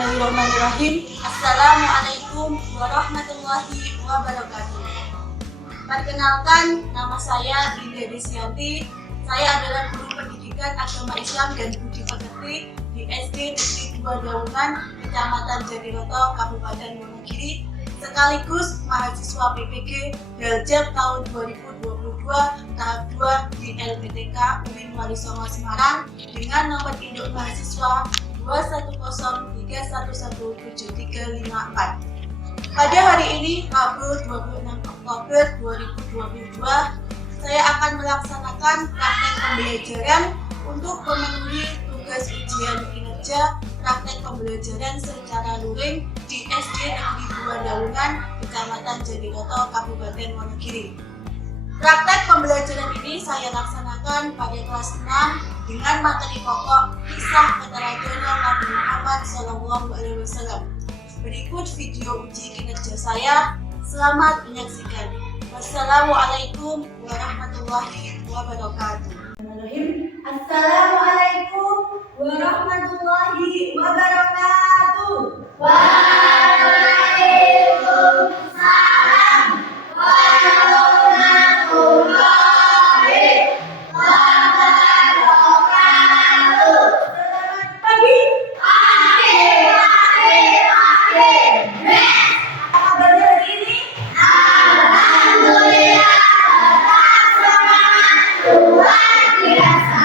Bismillahirrahmanirrahim. Assalamualaikum warahmatullahi wabarakatuh. Perkenalkan, nama saya Dinda Desianti. Saya adalah guru pendidikan agama Islam dan budi pekerti di SD Negeri 2 Daungan, Kecamatan Jatiroto, Kabupaten Wonogiri, sekaligus mahasiswa PPG Daljab tahun 2022 tahap 2 di LPTK UIN Walisongo Semarang dengan nomor induk mahasiswa 210311734. Pada hari ini, Rabu 26 Oktober 2022, saya akan melaksanakan praktek pembelajaran untuk memenuhi tugas ujian kinerja praktek pembelajaran secara luring di SD Negeri 2 Daungan, Kecamatan Jatiroto, Kabupaten Wonogiri. Praktek pembelajaran ini saya laksanakan pada kelas 6 dengan materi pokok kisah keteladanan Nabi Muhammad SAW. Berikut video uji kinerja saya. Selamat menyaksikan. Wassalamualaikum warahmatullahi wabarakatuh. Assalamualaikum warahmatullahi wabarakatuh. Waalaikumsalam warahmatullahi wabarakatuh. Selamat pagi. Apa kabarnya hari ini? Alhamdulillah, tetap semangat luar biasa.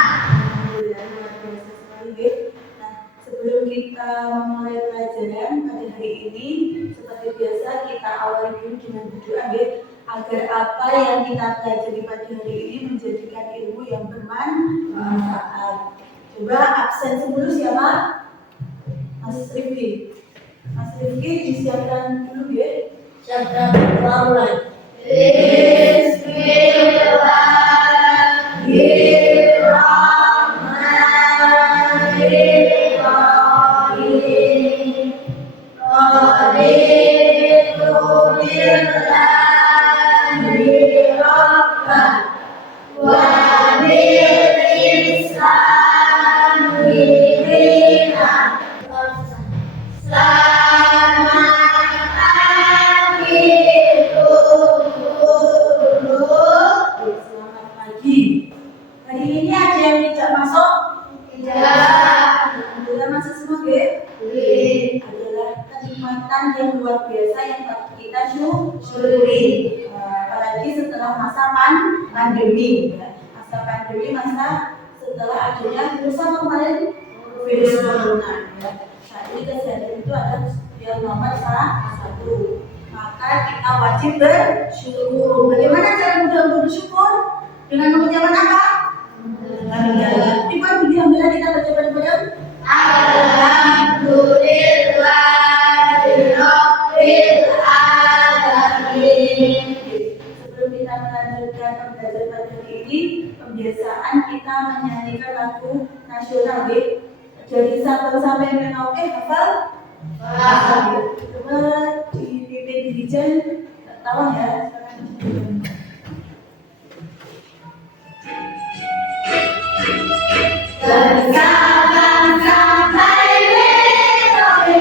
Alhamdulillah, luar biasa sekali. Nah, sebelum kita memulai pelajaran pada hari ini, seperti biasa kita awali dulu dengan berdoa agar apa yang kita pelajari pada hari ini menjadikan ilmu yang bermanfaat. Coba absen dulu siapa? Mas Rifki. Mas Rifki disiapkan dulu ya. Siapkan mulai. Yang luar biasa yang kita syukuri, apalagi setelah masa pandemi, masa setelah adanya virus kemarin virus corona. Saat ini kesehatan itu adalah yang nomor satu, maka kita wajib bersyukur. Bagaimana cara untuk bersyukur? Dengan mengucapkan apa? Alhamdulillah. Alhamdulillah kita baca bareng-bareng. Alhamdulillah. Sebelum kita melanjutkan pembelajaran pada hari ini, pembiasaan kita menyanyikan lagu nasional dari Sabang sampai Merauke. Hafal? Coba dipimpin dirijen, tolong ya. Dari Sabang sampai Merauke,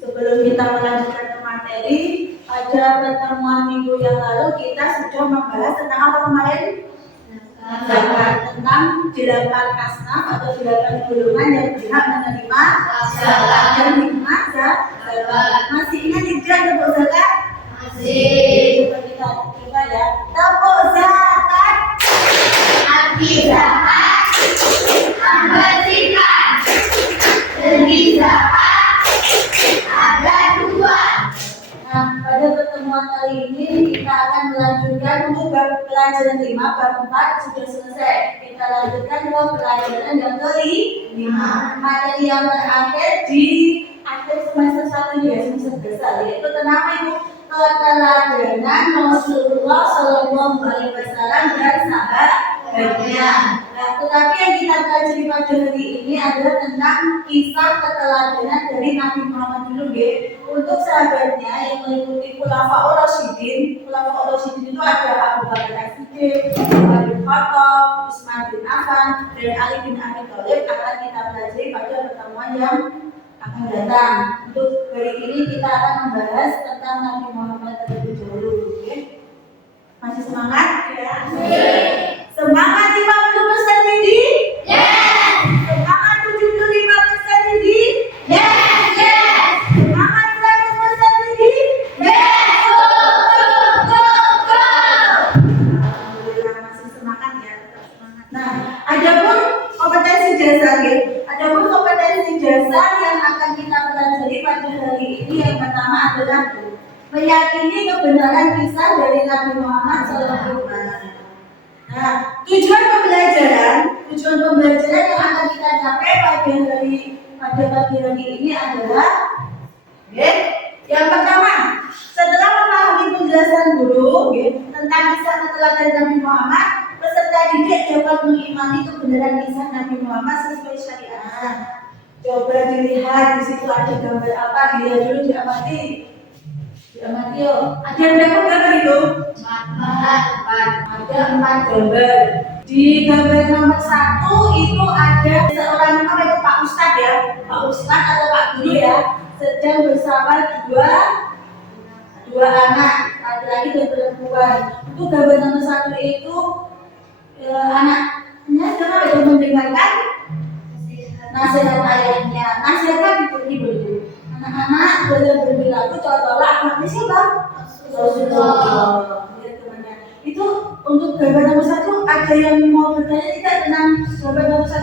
sebelum kita melanjutkan ke materi, pada pertemuan minggu yang lalu kita sudah membahas tentang apa kemarin? Tentang 8 asnaf atau 8 golongan yang berhak menerima zakat dan hikmah zakat. Masih ingat tidak tepuk zakat? Masih. Coba kita coba ya. Tepuk zakat. Arti zakat. Membersihkan. Demi zakat. Ada 2. Nah, pada pertemuan kali ini kita akan melanjutkan untuk pelajaran 5, bab 4 sudah selesai. Kita lanjutkan ke pelajaran yang ke-5. Materi yang terakhir di akhir semester 1 ya, semester besar, yaitu tentang itu keteladanan Rasulullah Shallallahu Alaihi Wasallam dan sahabatnya. Nah, tetapi yang kita pelajari pada hari ini adalah tentang kisah keteladanan dari Nabi Muhammad dulu, untuk sahabatnya yang mengikuti Khulafaur Rasyidin itu ada Abu Bakar As-Siddiq, Umar bin Khattab, Utsman bin Affan, dan Ali bin Abi Thalib akan kita pelajari pada pertemuan yang akan datang. Untuk hari ini kita akan membahas tentang Nabi Muhammad terlebih dahulu. Masih semangat? Ya. Semangat 50% ini? Yes. Semangat 75% ini? Yes. Semangat 100% ini? Yes. Go. Alhamdulillah masih semangat ya, tetap semangat. Nah, adapun kompetensi dasar yang akan kita pelajari pada hari ini yang pertama adalah meyakini kebenaran kisah dari Nabi Muhammad SAW. Nah, tujuan pembelajaran yang akan kita capai pada pagi hari ini adalah yang pertama, setelah memahami penjelasan guru tentang kisah keteladanan Nabi Muhammad, peserta didik dapat mengimani kebenaran kisah Nabi Muhammad sesuai syariat. Coba dilihat di situ ada gambar apa, dilihat dulu, diamati yuk. Ada berapa gambar itu? 4. Ada 4 gambar. Di gambar nomor 1 itu ada seorang Pak Ustadz ya, Pak Ustadz atau Pak Guru ya, sedang bersama dua anak laki-laki dan perempuan. Itu gambar nomor 1 itu anaknya sedang mendengarkan nasihat ayahnya. Nasihatnya diberi dulu. Anak-anak belajar berperilaku contohlah akhlaknya siapa? Rasulullah. Itu untuk gambar nomor 1 ada yang mau bertanya tidak tentang gambar nomor 1?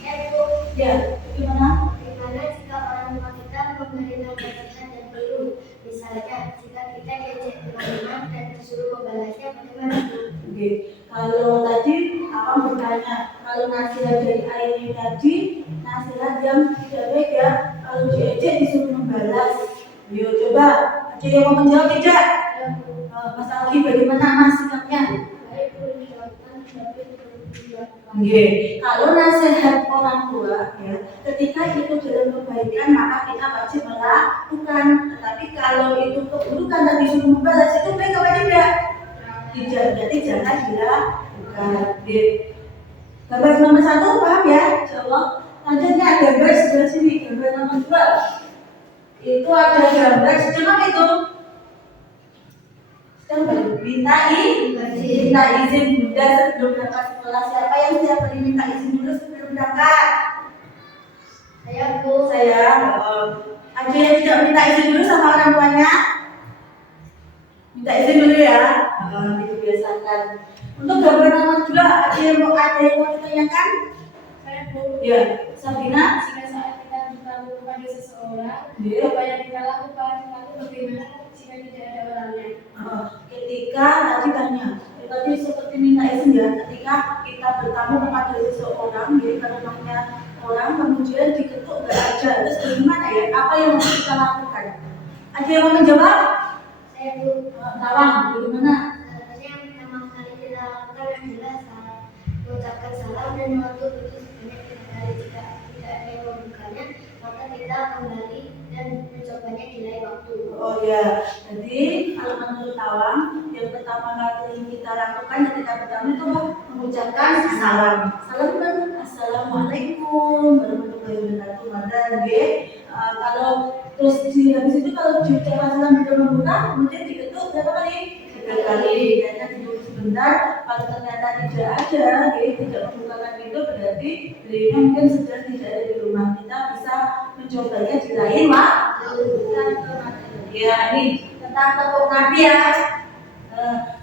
Ya, Bu. Ya, gimana? Bagaimana jika orang tua kita memberikan nasihat dan keliru? Misalnya, jika kita diajak teman-teman dan disuruh membalasnya, bagaimana? Oke. Kalau tadi apa bertanya, kalau nasihat dari ayahnya tadi nasihat yang tidak baik ya, kalau diajak disuruh membalas. Yuk coba, ada yang mau menjawab tidak? Mas Alki bagaimana sikapnya? Oke. Kalau nasihat orang tua ya, ketika itu dalam kebaikan maka kita wajib melakukan. Tetapi kalau itu keburukan dan disuruh membalas itu baik apa tidak? Tidak, jadi jangan dilakukan. Gambar nomor 1 paham ya? Insyaallah. Lanjutnya gambar sebelah sini, gambar nomor 2. Itu ada gambar sedang itu. Minta izin Bunda sebelum berangkat sekolah. Siapa yang siap minta izin dulu sebelum berangkat? Saya, Bu. Saya. Ada yang tidak minta izin dulu sama orang tuanya? Minta izin dulu ya. Itu biasakan. Untuk gambar nomor 2 ada yang mau ditanyakan? Saya, Bu. Ya, Sabina. Jika saat kita bertamu kepada seseorang, apa yang kita lakukan? Lalu bagaimana jika tidak ada orangnya? Ketika tadi seperti minta izin ya, ketika kita bertamu kepada seseorang di rumahnya orang, kemudian diketuk nggak ada, terus bagaimana ya? Apa yang harus kita lakukan? Ada yang mau menjawab? Saya, Bu. Tawang, bagaimana? Yang pertama kali kita lakukan adalah mengucapkan salam dan waktu itu sebanyak 3 kali. Jika tidak ada yang membukanya, maka kita kembali dan mencobanya di lain waktu. Oh ya, jadi kalau menurut Tawang, yang pertama kali kita lakukan ketika bertamu itu mengucapkan salam. Salam kan, Assalamualaikum warahmatullahi wabarakatuh. Kalau terus habis itu kalau diucapkan salam sudah membuka, kemudian diketuk berapa kali? 3 kali. Karena duduk sebentar, kalau ternyata tidak ada, tidak membukakan pintu, berarti beliau mungkin sudah tidak ada di rumah. Kita bisa mencobanya di lain waktu. Ya, ini tentang tokoh Nabi ya.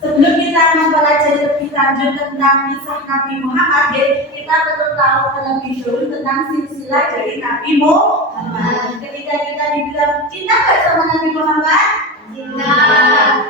Sebelum kita mempelajari lebih lanjut tentang kisah Nabi Muhammad, kita perlu tahu terlebih dahulu tentang silsilah dari Nabi Muhammad. Ketika kita dibilang cinta nggak sama Nabi Muhammad? Cinta.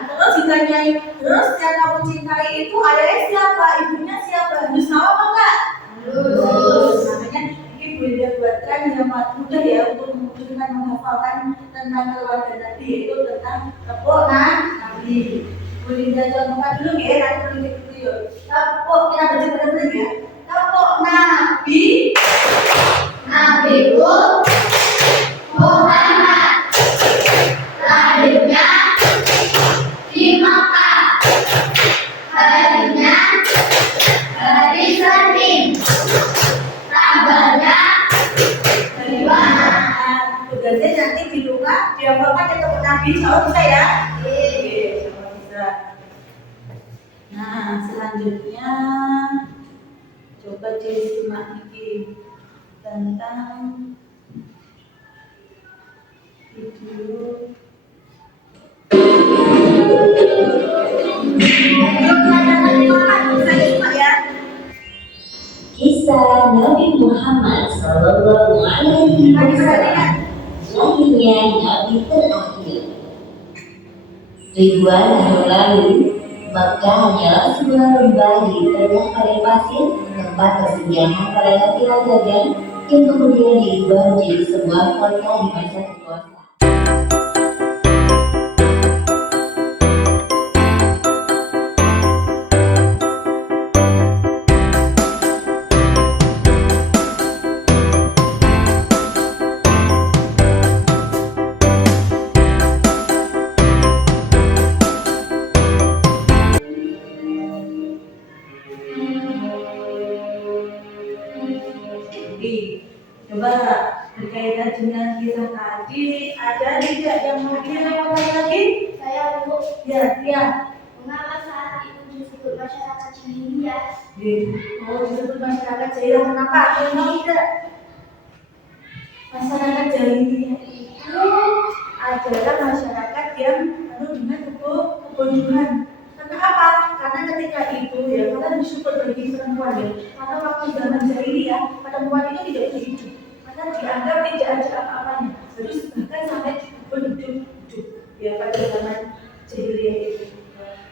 Terus ditanya, terus yang kamu cintai itu ayahnya siapa? Ibunya siapa? Harus tahu apa enggak? Harus. Makanya ini boleh buatkan yang mudah ya untuk memudahkan menghafalkan tentang keluarga Nabi, itu tentang tokoh Nabi. Bulinda contohkan dulu ya, nanti boleh dulu yuk. Tokoh, kita baca benar-benar ya. Tokoh Nabi Muhammad. insya Allah bisa ya? Oke, insya Allah bisa. Nah, selanjutnya coba jadi simak ini tentang video. Kisah Nabi Muhammad Sallallahu Alaihi Wasallam, lahirnya Nabi terakhir. Ribuan tahun lalu, Makkah hanyalah sebuah lembah di tengah padang pasir, tempat persinggahan para nabi dagang yang kemudian diubah menjadi sebuah kota di masa kekuasaan. Coba berkaitan dengan kisah tadi, ada tidak yang mau direwat lagi? Saya Bu. Ya. Mengapa saat itu disebut masyarakat jahiliyah? Oh, disebut masyarakat jahiliyah. Kenapa? Memang tidak. Masyarakat jahiliyah itu adalah masyarakat yang dengan kebodohan. Karena apa? Karena ketika itu ya, karena bersyukur bagi perempuan ya. Karena waktu zaman jahiliyah, perempuan itu tidak boleh hidup. Karena dianggap tidak ada apa-apanya. Terus bahkan sampai hidup ya pada zaman jahiliyah itu.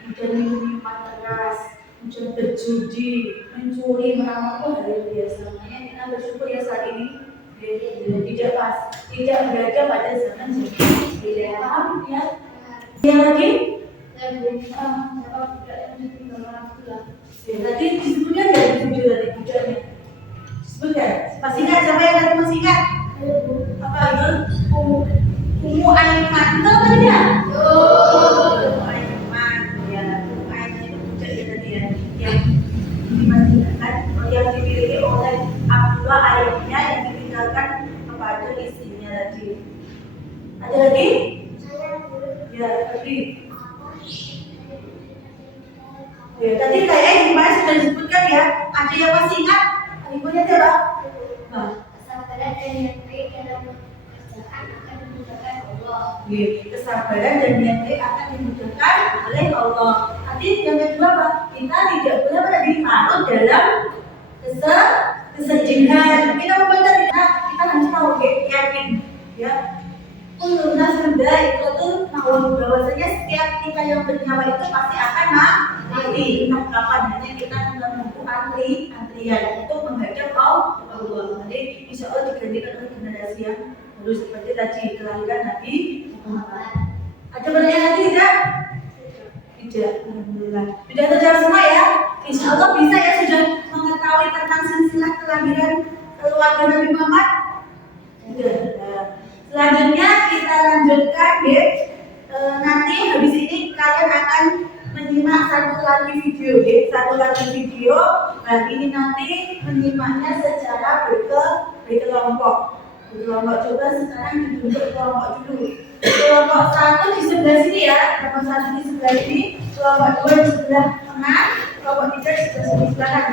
Kemudian minuman keras, kemudian berjudi, mencuri, merampok, hal yang biasa. Makanya kita bersyukur ya saat ini tidak berada pada zaman jahiliyah. Paham ya? Yang lagi? Tadi disebutnya dari video dari budaknya. Disebutkan? Masih ingat siapa yang tadi masih ingat? Apa itu? Ummu Aiman. Itu apa dia? Ummu Aiman. Ya, Ummu Aiman itu budak ya tadi ya. Yang dimandikan, yang dimiliki oleh Abdullah ayahnya yang ditinggalkan kepada istrinya tadi. Ada lagi? Ya, tadi. Ya, tadi kayaknya gimana sudah disebutkan ya. Ada yang masih ingat? Ibunya siapa? Kesabaran dan niat baik dalam pekerjaan akan dimudahkan Allah. Kesabaran dan niat baik akan dimudahkan oleh Allah. Nanti yang kedua apa? Kita tidak boleh larut dalam kesedihan. Kita membaca kita harus tahu yakin ya. Kullu nafsin dha'iqatul maut, bahwasanya setiap kita yang bernyawa itu pasti akan mati. Entah kapan, hanya kita menunggu antrian untuk menghadap Allah. Nanti insya Allah digantikan oleh generasi yang baru seperti tadi kelahiran Nabi Muhammad. Ada pertanyaan lagi tidak? Tidak, alhamdulillah. Sudah terjawab semua ya? Insya Allah bisa ya sudah mengetahui tentang silsilah kelahiran keluarga Nabi Muhammad. Sudah. Selanjutnya kita lanjutkan ya. Nanti habis ini kalian akan menyimak satu lagi video ya. Nah ini nanti menyimaknya secara berkelompok. Coba sekarang dibentuk kelompok dulu. Kelompok 1 di sebelah sini ya. Kelompok 1 di sebelah sini, kelompok 2 di sebelah tengah, kelompok 3 di sebelah kanan.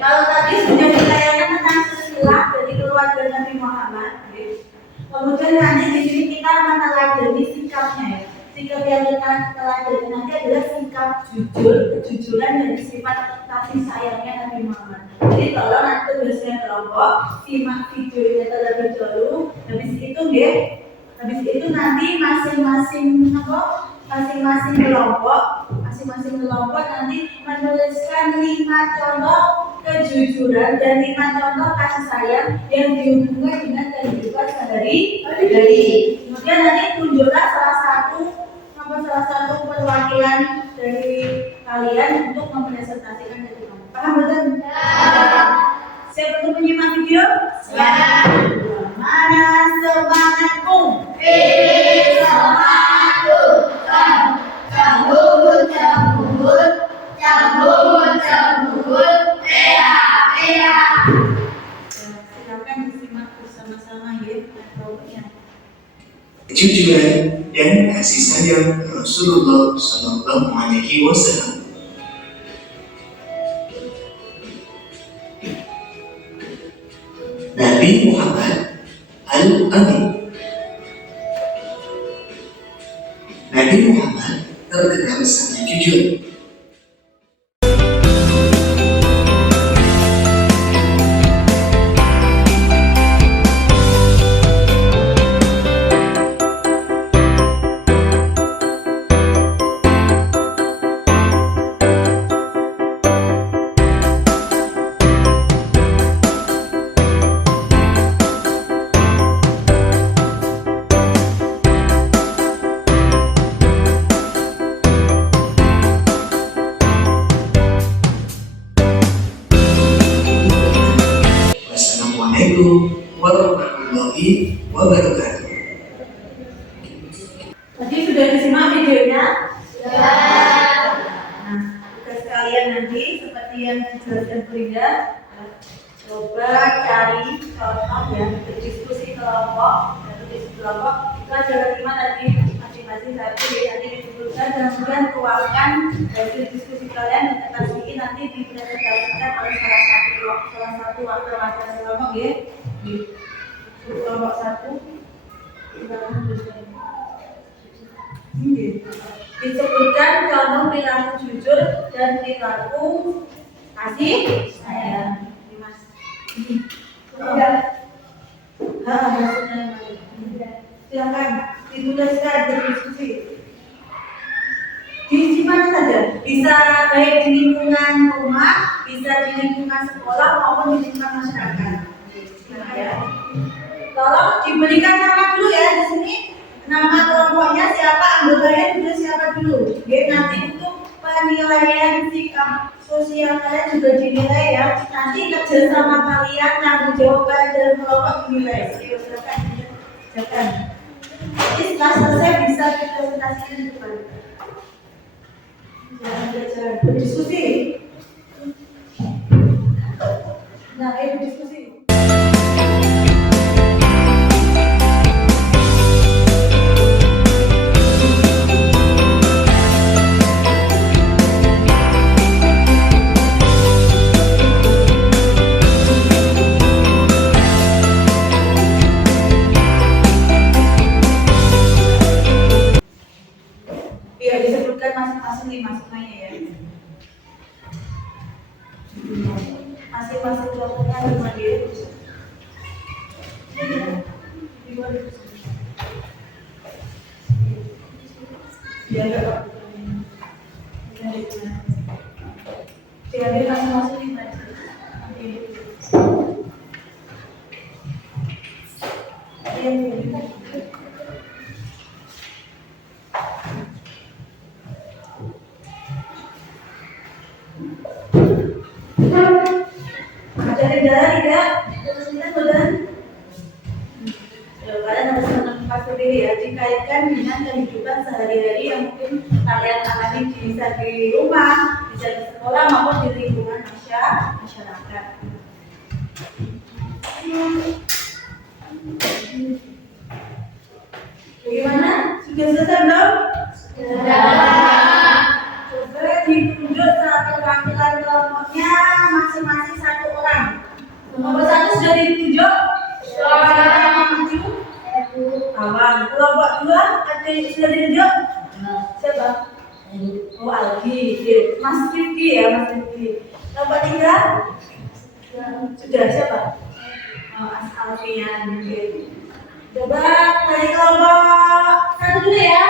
Kalau tadi sudah ditayangkan tentang Kemudian nanti di sini kita meneladani sikapnya ya. Sikap yang kita teladani nanti adalah sikap jujur, kejujuran dan sifat kasih sayangnya Nabi Muhammad. Jadi kalau nanti tugasnya kelompok, simak videonya terlebih dahulu. Habis itu nanti masing-masing kelompok nanti menuliskan 5 contoh kejujuran dan 5 contoh kasih sayang yang dihubungkan dengan kehidupan sehari-hari. Kemudian nanti tunjuklah salah satu perwakilan dari kalian untuk mempresentasikan itu. Paham betul? Siap untuk menyimak video? Siap. Mana semangatmu? Semangatku, cambut, Silakan disimak bersama-sama ya. Kejujuran dan kasih sayang Rasulullah Shallallahu Alaihi Wasallam. Nabi Muhammad Al-Amin. Nabi Muhammad terkenal sangat jujur. Wassalamualaikum warahmatullahi wabarakatuh. Tadi sudah disimak videonya? Nah, tugas kalian nanti seperti yang dijelaskan Frida, coba cari contoh ya, berdiskusi kelompok, itu ada 5 tadi masing-masing satu ya, nanti dikumpulkan dan kemudian tuangkan hasil diskusi kalian dan kasih nanti dipresentasikan oleh salah satu wakil kelompok ya, di kelompok 1. Disebutkan contoh perilaku jujur dan perilaku kasih sayang. Mas. Silakan dituliskan berdiskusi. Di mana saja? Bisa baik di lingkungan rumah, bisa di lingkungan sekolah maupun di lingkungan masyarakat. Ya. Tolong diberikan nama dulu ya di sini. Nama kelompoknya siapa, anggotanya juga siapa dulu. Oke, nanti untuk penilaian sikap sosial kalian juga dinilai ya. Nanti kerjasama kalian, tanggung jawab kalian dalam kelompok dinilai. Silakan. Jadi setelah selesai bisa dipresentasikan di depan. Jangan berdiskusi. Nah, ayo berdiskusi. Masing-masing masuknya ya. Masing-masing kelompoknya 5 dia. Ya enggak. Jadi masing-masing 5. Ada kendala tidak? Kalian harus menentukan sendiri ya, dikaitkan dengan kehidupan sehari-hari yang mungkin kalian alami bisa di rumah, bisa di sekolah maupun di lingkungan masyarakat. Bagaimana? Sudah selesai belum? Coba ditunjuk perwakilan kelompoknya masing-masing 1 orang. Nomor 1 sudah ditunjuk. Silakan maju. sudah ditunjuk? Siapa? Oh, Algi. Mas Rifki ya, Mas Rifki. Kelompok 3? Sudah siapa? Oh, Alfian. Coba dari kelompok 1 dulu ya.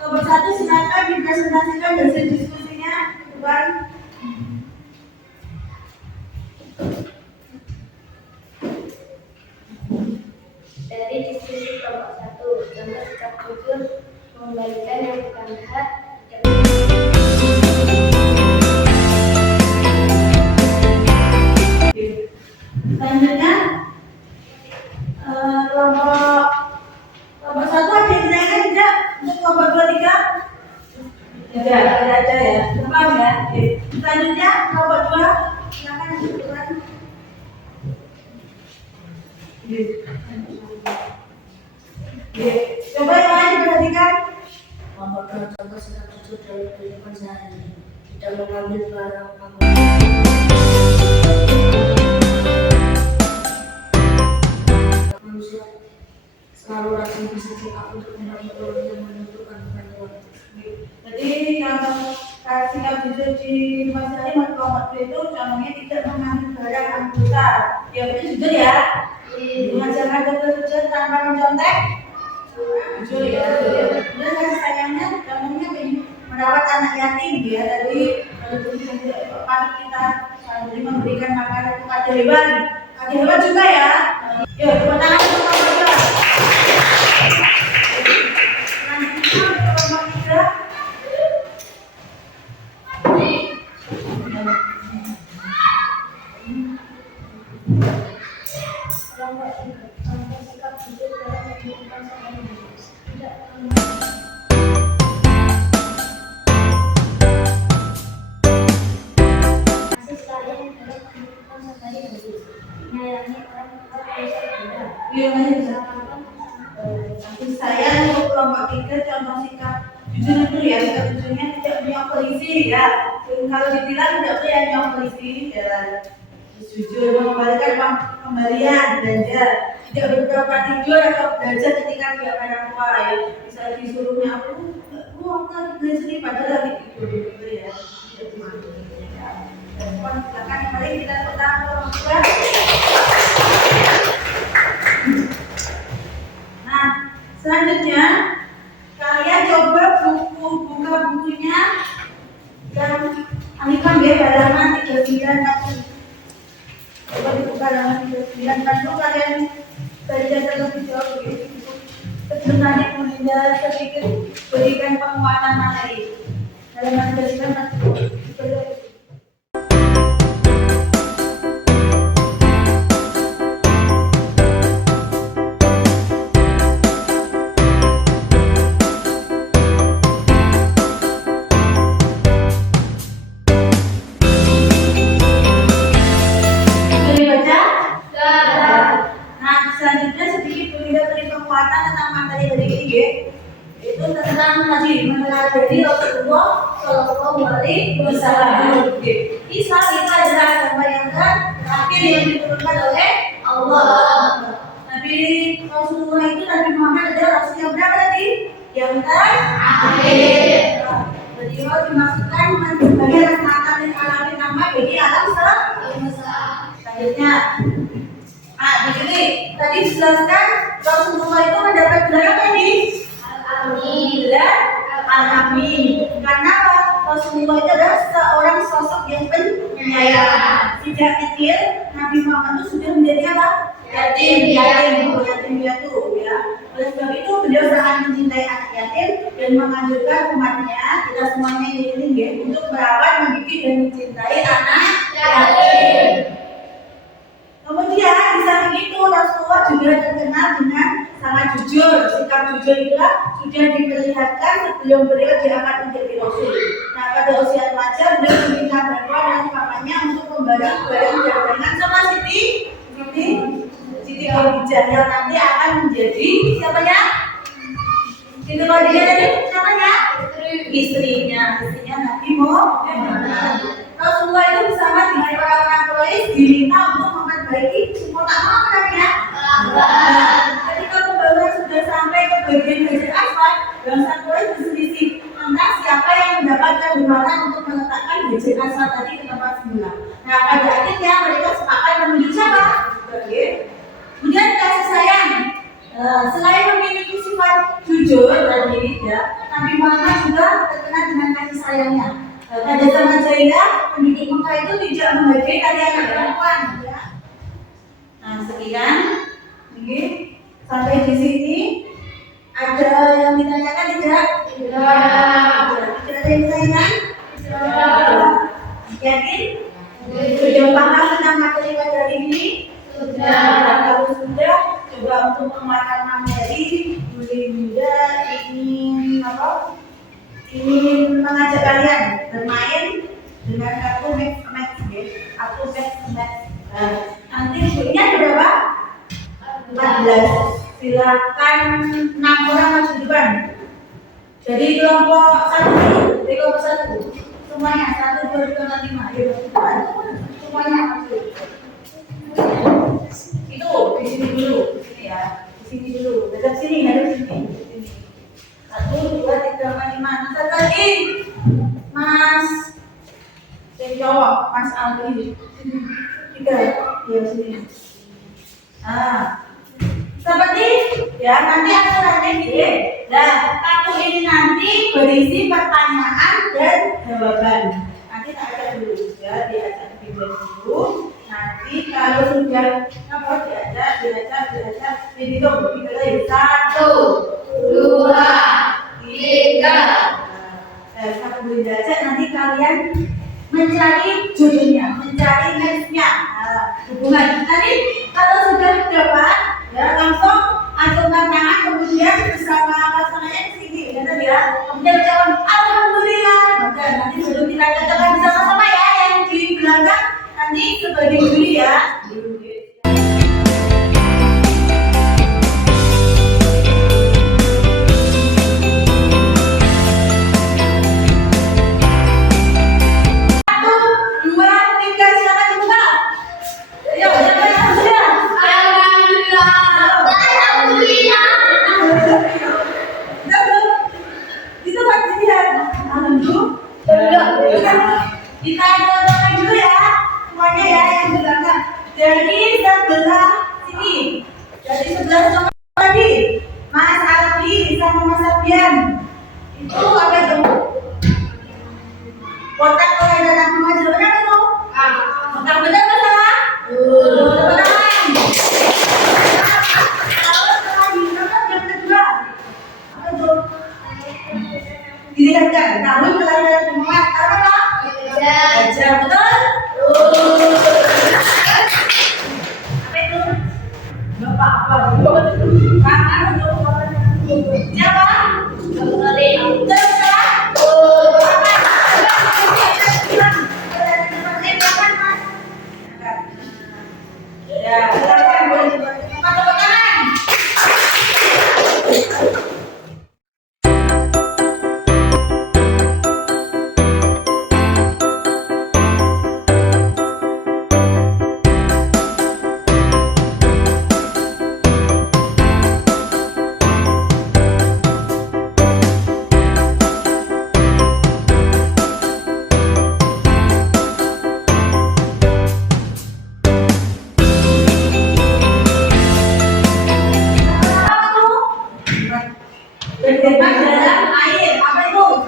Kelompok 1 silakan dipresentasikan hasil diskusinya. Coba. Dari diskusi kelompok 1, contoh sikap jujur mengembalikan yang bukan hak. Selanjutnya kelompok 1 ada yang ditanyakan tidak? Untuk kelompok 2, 3? Tidak ada ya. Maaf ya. Selanjutnya kelompok 2 silakan ditunjukkan. Coba yang lain diperhatikan. Kelompok 2 contoh sikap jujur dalam kehidupan sehari-hari, tidak mengambil barang manusia selalu rajin bersikap untuk membantu orang yang membutuhkan bantuan. Jadi kalau sikap jujur di masyarakat kelompok 2 itu contohnya tidak mengambil barang anggota. Ya betul jujur ya. Mengajarkan jujur tanpa mencontek. Jujur ya. Kemudian kasih sayangnya contohnya merawat anak yatim ya. Tadi patut kita jadi memberikan makanan kepada hewan. Ada hewan juga ya. Yuk tepuk tangan untuk kelompok 2. Selanjutnya kelompok 3. Contoh sikap jujur dalam kehidupan sehari-hari, tidak masih sekalian dalam kehidupan sehari-hari, menyayangi orang tua dewasa berbeda. Iya, nanti saya untuk kelompok 3 contoh sikap jujur itu ya, sikap jujurnya tidak menyok polisi ya. Kalau ditilang tidak boleh menyok polisi ya. Jujur mengembalikan uang kembalian belanja, tidak berpura-pura tidur atau belajar ketika tidak orang tua ya. Bisa disuruhnya aku akan belajar nih padahal lagi tidur gitu ya. Tidak disuruh ya. Dan silakan mari kita tepuk orang tua. Nah, selanjutnya kalian coba buka bukunya yang Alifan ya halaman 39. Coba dibuka halaman 39 kan kalian baca terlebih jauh begitu. Sebelum nanti menghindar sedikit berikan penguatan materi. Halaman 39 jadi Rasulullah Shallallahu Alaihi Wasallam. Islam itu adalah agama yang terakhir yang diturunkan oleh Allah. Nabi Rasulullah itu Nabi Muhammad adalah Rasul yang berapa tadi? Yang terakhir. Beliau dimaksudkan sebagai rahmatan lil alamin nama bagi alam semesta. Selanjutnya, di sini tadi dijelaskan Rasulullah itu mendapat gelar apa ini? Al-Amin. Al-Amin. Karena Rasulullah itu adalah seorang sosok yang penyayang. Sejak kecil Nabi Muhammad itu sudah menjadi apa? Yatim piatu ya. Oleh sebab itu beliau sangat mencintai anak yatim dan menganjurkan umatnya, kita semuanya ini ya, untuk merawat, mendidik dan mencintai anak yatim. Kemudian di samping itu Rasulullah juga terkenal dengan sangat jujur. Sikap jujur itu sudah diperlihatkan sebelum beliau diangkat menjadi Rasul. Nah, pada usia remaja beliau meminta bantuan dan pamannya untuk membagi barang dagangan sama Siti Khadijah yang nanti akan menjadi siapa ya? Siti Khadijah tadi siapa ya? Istrinya Nabi Muhammad. Rasulullah itu bersama dengan orang-orang Quraisy diminta untuk memperbaiki kota apa namanya? Ketika pembangunan sudah sampai ke bagian Hajar Aswad, bangsa Selain memiliki sifat jujur tadi, ya, Nabi Muhammad juga terkenal dengan kasih sayangnya. Pada zaman jahiliyah, penduduk Mekah itu tidak menghargai anak perempuan. Ya. Nah, sekian. Oke. Sampai di sini. Ada yang ditanyakan tidak? Tidak. Tidak ada yang ditanyakan? Tidak. Yakin? Sudah paham tentang materi pada hari ini? Sudah. Kalau sudah, coba untuk penguatan materi, Bunda ingin apa? Ingin mengajak kalian bermain dengan kartu Max, kartu Max. Nanti ibunya berapa? 14. Silakan 6 orang maju depan. Jadi kelompok 1, semuanya 1, 2, 3, 4, 5. Ya, semuanya maju. Itu di sini dulu, di sini ya, di sini dulu, dekat sini, hadap sini. 1, 2, 3, 4, 5. Nanti lagi, Mas, yang cowok, Mas Aldi. 3, ya sini. Nah. Seperti ya nanti aturannya gini. Nah, kartu ini nanti berisi pertanyaan dan jawaban. Nanti tak ada dulu ya, diajak dulu. Nanti kalau sudah apa diajak, jadi dong kita lagi 1, 2, 3. Satu diajak nanti kalian mencari judulnya, mencari nextnya, hubungan. Nanti kalau sudah dapat ya langsung acungkan tangan kemudian bersama pasangannya ke sini ya kemudian ucapkan alhamdulillah maka nanti sebelum kita katakan sama-sama ya yang di belakang nanti sebagai juri ya. Kita doakan dulu ya semuanya ya yang di belakang. Jadi sebelah sini. Jadi sebelah sama tadi Mas Aldi sama Mas Sabian. Itu apa itu? Kotak kalau ada nama jawabannya apa tuh? Kotak benar atau salah? Benar. Kalau salah di mana yang kedua? Apa tuh? Dilihatkan. Namun kalau ada temuan apa? Gajah, betul? Apa itu? Bapak apa? Siapa? Ya, silakan boleh tepuk tangan. Berdebat dalam air, apa itu?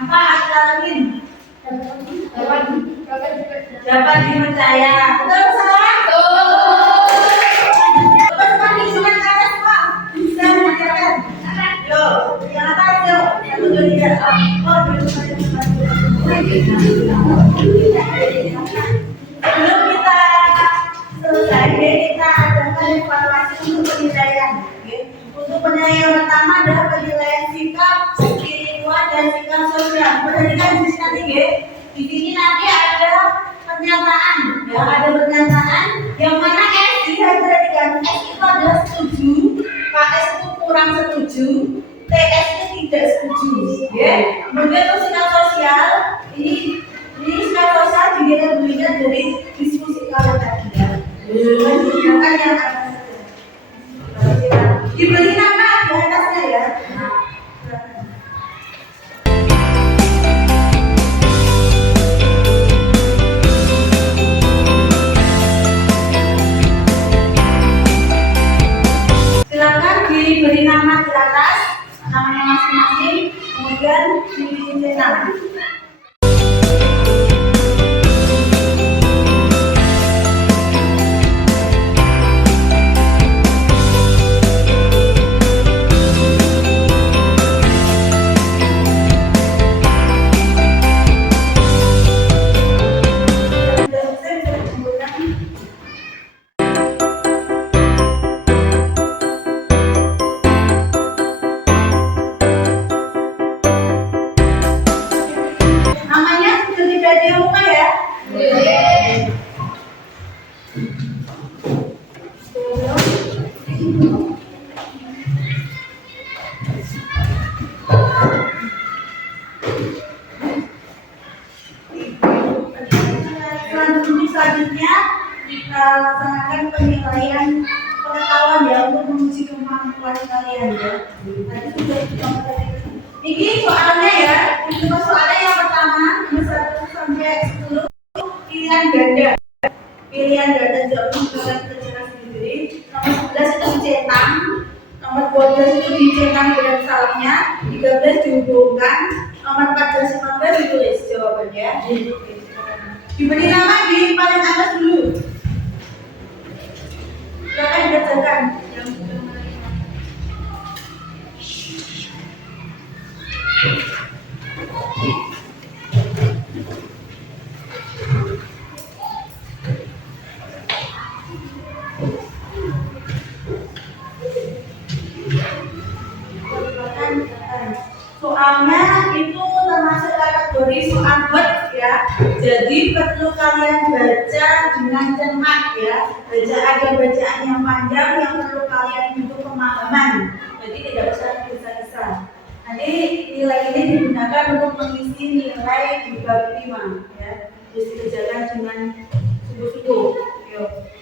Apa alamin? Dapat dipercaya. Betul salah? Teman-teman di sungai ada semua bisa mengerjakan. Yo, yang atas yo, 1, 2, 3. Sebelum kita selesai, kita adakan evaluasi untuk penilaian. Untuk penilaian pertama adalah penilaian sikap spiritual dan sikap sosial. Perhatikan di sini nanti, di sini nanti ada pernyataan, ya ada pernyataan yang mana S diperhatikan. S itu adalah setuju, KS itu kurang setuju, TS itu tidak setuju. Ya. Kemudian untuk sikap sosial ini sikap sosial dilihat dari diskusi kalian tadi ya. Silakan yang atas. Diberi nama di atasnya ya. nama di atas, namanya masing-masing, kemudian di nama. Selanjutnya kita laksanakan penilaian pengetahuan ya untuk menguji kemampuan kalian ya. Tadi sudah ini soalnya ya. Untuk soalnya yang pertama nomor 1 sampai 10 pilihan ganda. Pilihan ganda jawab kalian kerjakan sendiri. Nomor 11 itu dicentang, nomor 12 itu dicentang dengan salahnya, 13 dihubungkan, nomor 14 15 ditulis jawabannya. Diberi nama di paling atas dulu. Silakan dikerjakan yang sudah menerima. Soalnya itu termasuk kategori soal word ya. Jadi perlu kalian baca dengan cermat ya. Ada bacaan yang panjang yang perlu kalian butuh pemahaman. Jadi tidak usah kisah-kisah. Nanti nilai ini digunakan untuk mengisi nilai di bab 5 ya. Terus dikerjakan dengan sungguh-sungguh. Yuk.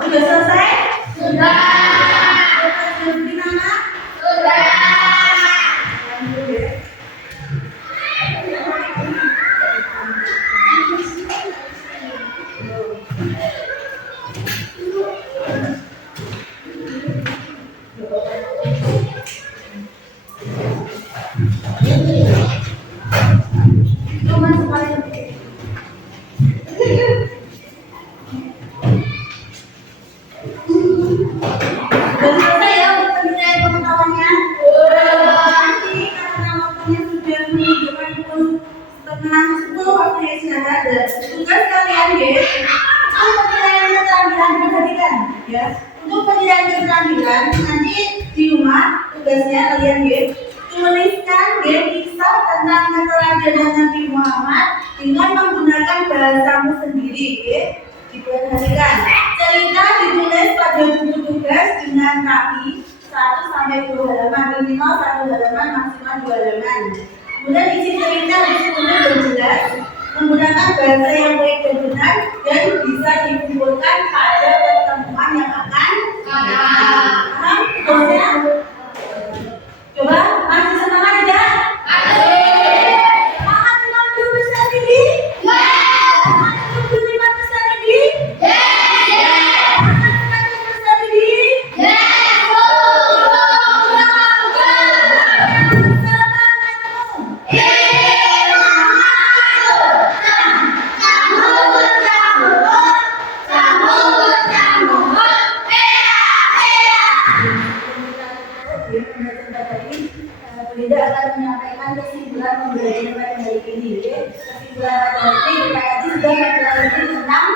Sudah selesai? Sudah. Sudah beri nama? Sudah. Itu masuk paling tugas kalian guys, untuk penilaian keterampilan perhatikan ya. Untuk penilaian keterampilan nanti di rumah tugasnya kalian guys tuliskan kisah tentang keteladanan Nabi Muhammad dengan menggunakan bahasamu sendiri ya. Diperhatikan cerita ditulis pada buku tugas dengan kaki 1 sampai 2 halaman, minimal 1 halaman, maksimal 2 halaman. Kemudian isi cerita harus penuh dan jelas, menggunakan bahasa yang baik dan benar, dan bisa dikumpulkan pada pertemuan yang akan datang. Paham? Tugasnya? Coba, masih semangat tidak? Semangat 50% ini? Semangat 75% ini? Semangat 100% ini? Bunda akan menyampaikan kesimpulan pembelajaran pada hari ini. Kesimpulan pada hari ini berarti sudah mempelajari tentang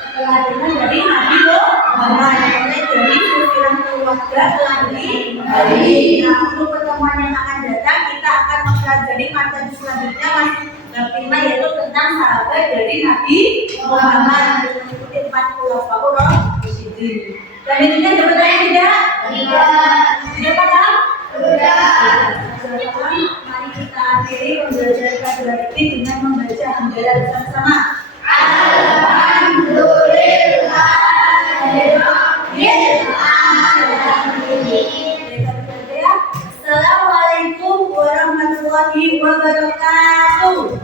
keteladanan dari Nabi Muhammad, mulai dari silsilah keluarga hari. Nah, untuk pertemuan yang akan datang kita akan mempelajari materi selanjutnya masih bab 5 yaitu tentang sahabat dari Nabi Muhammad. Mengikuti 40 tahun sendiri. Dan intinya dapat apa tidak? Tidak paham? Mari kita akhiri pembelajaran pada hari ini dengan membaca hamdalah bersama-sama. Assalamualaikum warahmatullahi wabarakatuh.